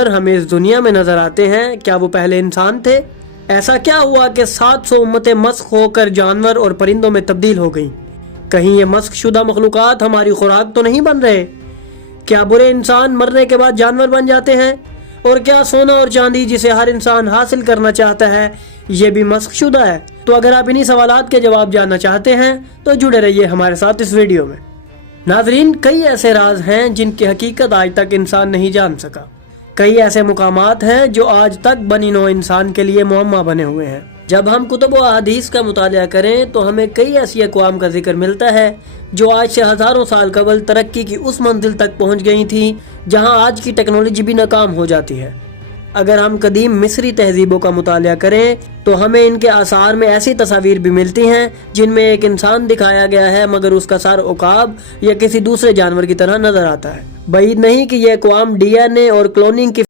ہمیں اس دنیا میں نظر آتے ہیں، کیا وہ پہلے انسان تھے؟ ایسا کیا ہوا کہ 700 امتیں مسخ ہو کر جانور اور پرندوں میں تبدیل ہو گئیں؟ کہیں یہ مسخ شدہ مخلوقات ہماری خوراک تو نہیں بن رہے؟ کیا برے انسان مرنے کے بعد جانور بن جاتے ہیں؟ اور کیا سونا اور چاندی جسے ہر انسان حاصل کرنا چاہتا ہے یہ بھی مسخ شدہ ہے؟ تو اگر آپ انہی سوالات کے جواب جاننا چاہتے ہیں تو جڑے رہیے ہمارے ساتھ اس ویڈیو میں۔ ناظرین، کئی ایسے راز ہیں جن کی حقیقت آج تک انسان نہیں جان سکا۔ کئی ایسے مقامات ہیں جو آج تک بنی نوع انسان کے لیے معمہ بنے ہوئے ہیں۔ جب ہم کتب و احادیث کا مطالعہ کریں تو ہمیں کئی ایسی اقوام کا ذکر ملتا ہے جو آج سے ہزاروں سال قبل ترقی کی اس منزل تک پہنچ گئی تھیں جہاں آج کی ٹیکنالوجی بھی ناکام ہو جاتی ہے۔ اگر ہم قدیم مصری تہذیبوں کا مطالعہ کریں تو ہمیں ان کے آثار میں ایسی تصاویر بھی ملتی ہیں جن میں ایک انسان دکھایا گیا ہے مگر اس کا سر عقاب یا کسی دوسرے جانور کی طرح نظر آتا ہے۔ بعید نہیں کہ یہ اقوام ڈی این اے اور کلوننگ کی